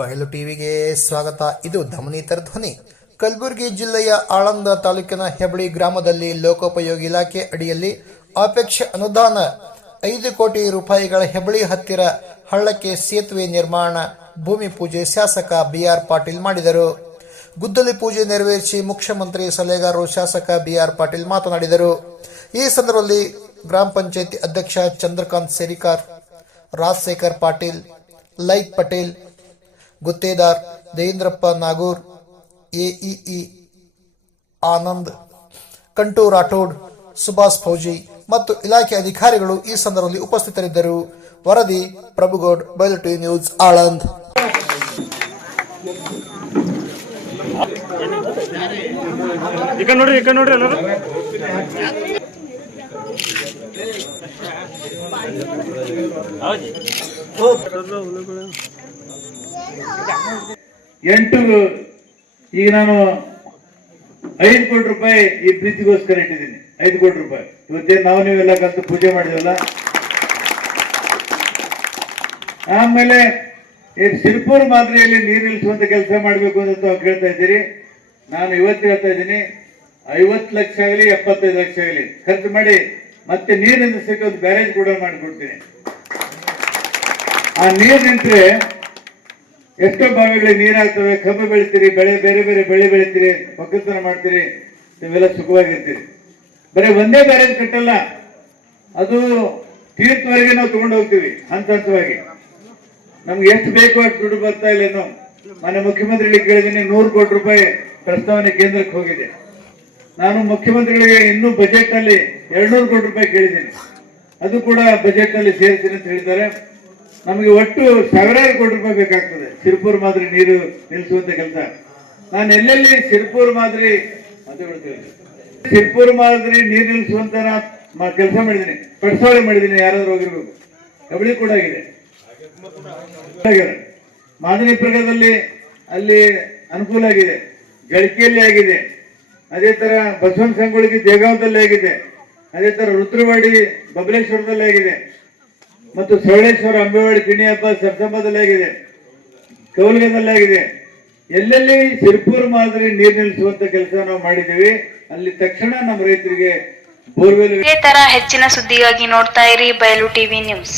ಬಯಲು ಟಿವಿಗೆ ಸ್ವಾಗತ. ಇದು ಧಮನಿತರ ಧ್ವನಿ. ಕಲಬುರಗಿ ಜಿಲ್ಲೆಯ ಆಳಂದ ತಾಲೂಕಿನ ಹೆಬಳಿ ಗ್ರಾಮದಲ್ಲಿ ಲೋಕೋಪಯೋಗಿ ಇಲಾಖೆ ಅಡಿಯಲ್ಲಿ ಅಪೇಕ್ಷೆ ಅನುದಾನ ಐದು ಕೋಟಿ ರೂಪಾಯಿಗಳ ಹೆಬಳಿ ಹತ್ತಿರ ಹಳ್ಳಕ್ಕೆ ಸೇತುವೆ ನಿರ್ಮಾಣ, ಭೂಮಿ ಪೂಜೆ ಶಾಸಕ ಬಿಆರ್ ಪಾಟೀಲ್ ಮಾಡಿದರು. ಗುದ್ದಲಿ ಪೂಜೆ ನೆರವೇರಿಸಿ ಮುಖ್ಯಮಂತ್ರಿ ಸಲಹೆಗಾರರು ಶಾಸಕ ಬಿಆರ್ ಪಾಟೀಲ್ ಮಾತನಾಡಿದರು. ಈ ಸಂದರ್ಭದಲ್ಲಿ ಗ್ರಾಮ ಪಂಚಾಯತಿ ಅಧ್ಯಕ್ಷ ಚಂದ್ರಕಾಂತ್ ಸೇರಿಕಾರ್, ರಾಜಶೇಖರ್ ಪಾಟೀಲ್, ಲೈಕ್ ಪಟೇಲ್ ಗುತ್ತೇದಾರ್ ದೇವೇಂದ್ರಪ್ಪ ನಾಗೂರ್ ಎಇಇ ಆನಂದ್ ಕಂಟು ರಾಠೋಡ್ ಸುಭಾಷ್ ಫೌಜಿ ಮತ್ತು ಇಲಾಖೆ ಅಧಿಕಾರಿಗಳು ಈ ಸಂದರ್ಭದಲ್ಲಿ ಉಪಸ್ಥಿತರಿದ್ದರು. ವರದಿ ಪ್ರಭುಗೌಡ್ ಬಯಲು ಟಿವಿ ನ್ಯೂಸ್ ಆಳಂದ್. ನೋಡ್ರಿ ಈ ಕಡೆ ನೋಡ್ರಿ ಎಲ್ಲರೂ ಎಂಟು, ಈಗ ನಾನು ಐದು ಕೋಟಿ ರೂಪಾಯಿ ಈ ಪ್ರೀತಿಗೋಸ್ಕರ ಇಟ್ಟಿದ್ದೀನಿ. ಐದು ಕೋಟಿ ರೂಪಾಯಿ. ಇವತ್ತೇನು ನಾವು ನೀವೆಲ್ಲ ಕಲ್ತು ಪೂಜೆ ಮಾಡಿದ್ವಲ್ಲ ಆಮೇಲೆ ಈ ಸಿರ್ಪುರ್ ಮಾದರಿಯಲ್ಲಿ ನೀರು ನಿಲ್ಲಿಸುವಂತ ಕೆಲಸ ಮಾಡಬೇಕು ಅಂತ ತಾವು ಕೇಳ್ತಾ ಇದ್ದೀರಿ. ನಾನು ಇವತ್ತು ಹೇಳ್ತಾ ಇದ್ದೀನಿ, ಐವತ್ತು ಲಕ್ಷ ಆಗಲಿ, ಎಪ್ಪತ್ತೈದು ಲಕ್ಷ ಆಗಲಿ, ಖರ್ಚು ಮಾಡಿ ಮತ್ತೆ ನೀರು ನಿಲ್ಲಿಸಕ್ಕೆ ಒಂದು ಬ್ಯಾರೇಜ್ ಕೂಡ ಮಾಡಿಕೊಡ್ತೀನಿ. ಆ ನೀರು ನಿಂತ್ರೆ ಎಷ್ಟೋ ಬಾವಿಗಳಿಗೆ ನೀರಾಗ್ತವೆ, ಕಬ್ಬು ಬೆಳಿತೀರಿ, ಬೆಳೆ ಬೇರೆ ಬೇರೆ ಬೆಳೆ ಬೆಳಿತೀರಿ, ಒಕ್ಕಲ್ತನ ಮಾಡ್ತೀರಿ, ನೀವೆಲ್ಲ ಸುಖವಾಗಿರ್ತೀರಿ. ಬರೀ ಒಂದೇ ಬೇರೆ ಕಟ್ಟಲ್ಲ, ಅದು ತೀರ್ಥವರೆಗೆ ನಾವು ತಗೊಂಡು ಹೋಗ್ತೀವಿ ಹಂತ ಹಂತವಾಗಿ ನಮ್ಗೆ ಎಷ್ಟು ಬೇಕು ಅಷ್ಟು ದುಡ್ಡು ಬರ್ತಾ ಇಲ್ಲ ಏನೋ ಮಾನ್ಯ ಮುಖ್ಯಮಂತ್ರಿಗಳಿಗೆ ಕೇಳಿದ್ದೀನಿ, ನೂರು ಕೋಟಿ ರೂಪಾಯಿ ಪ್ರಸ್ತಾವನೆ ಕೇಂದ್ರಕ್ಕೆ ಹೋಗಿದೆ. ನಾನು ಮುಖ್ಯಮಂತ್ರಿಗಳಿಗೆ ಇನ್ನೂ ಬಜೆಟ್ನಲ್ಲಿ ಎರಡ್ನೂರು ಕೋಟಿ ರೂಪಾಯಿ ಕೇಳಿದ್ದೀನಿ. ಅದು ಕೂಡ ಬಜೆಟ್ನಲ್ಲಿ ಸೇರ್ತೀನಿ ಅಂತ ಹೇಳಿದ್ದಾರೆ. ನಮಗೆ ಒಟ್ಟು ಸಾವಿರಾರು ಕೋಟಿ ರೂಪಾಯಿ ಬೇಕಾಗ್ತದೆ. ಸಿರ್ಪುರ್ ಮಾದರಿ ನೀರು ನಿಲ್ಲಿಸುವಂತ ಕೆಲಸ. ನಾನು ಎಲ್ಲೆಲ್ಲಿ ಸಿರ್ಪುರ್ ಮಾದರಿ ಸಿರ್ಪುರ್ ಮಾದರಿ ನೀರು ನಿಲ್ಲಿಸುವಂತ ಕೆಲಸ ಮಾಡಿದ್ದೀನಿ. ಪಡ್ಸಾವಳಿ ಮಾಡಿದ್ದೀನಿ, ಯಾರಾದ್ರೂ ಹೋಗಿರ್ಬೇಕು. ಕಬಡ್ಡಿ ಕೂಡ ಆಗಿದೆ. ಮಾದರಿ ಪ್ರಗದಲ್ಲಿ ಅಲ್ಲಿ ಅನುಕೂಲ ಆಗಿದೆ. ಗಳಿಕೆಯಲ್ಲಿ ಆಗಿದೆ. ಅದೇ ತರ ಬಸವನ ಸಂಗೊಳಗಿ ದೇಗಾವದಲ್ಲಿ ಆಗಿದೆ. ಅದೇ ತರ ರುದ್ರವಾಡಿ ಬಬಲೇಶ್ವರದಲ್ಲಿ ಆಗಿದೆ. ಮತ್ತು ಸವಳೇಶ್ವರ ಅಂಬೇವಾಡಿ ಕಿಣಿ ಹಬ್ಬ ಸಪ್ತಂಬದಲ್ಲಿ ಆಗಿದೆ. ಕೌಲ್ಗದಲ್ಲಿ ಆಗಿದೆ. ಎಲ್ಲೆಲ್ಲಿ ಸಿರ್ಪುರ್ ಮಾದರಿ ನೀರು ನಿಲ್ಲಿಸುವಂತ ಕೆಲಸ ನಾವು ಮಾಡಿದ್ದೀವಿ, ಅಲ್ಲಿ ತಕ್ಷಣ ನಮ್ಮ ರೈತರಿಗೆ ಬೋರ್ವೆಲ್ ಇದೇ ತರ ಹೆಚ್ಚಿನ ಸುದ್ದಿಗಾಗಿ ನೋಡ್ತಾ ಇರಿ ಬಯಲು ಟಿವಿ ನ್ಯೂಸ್.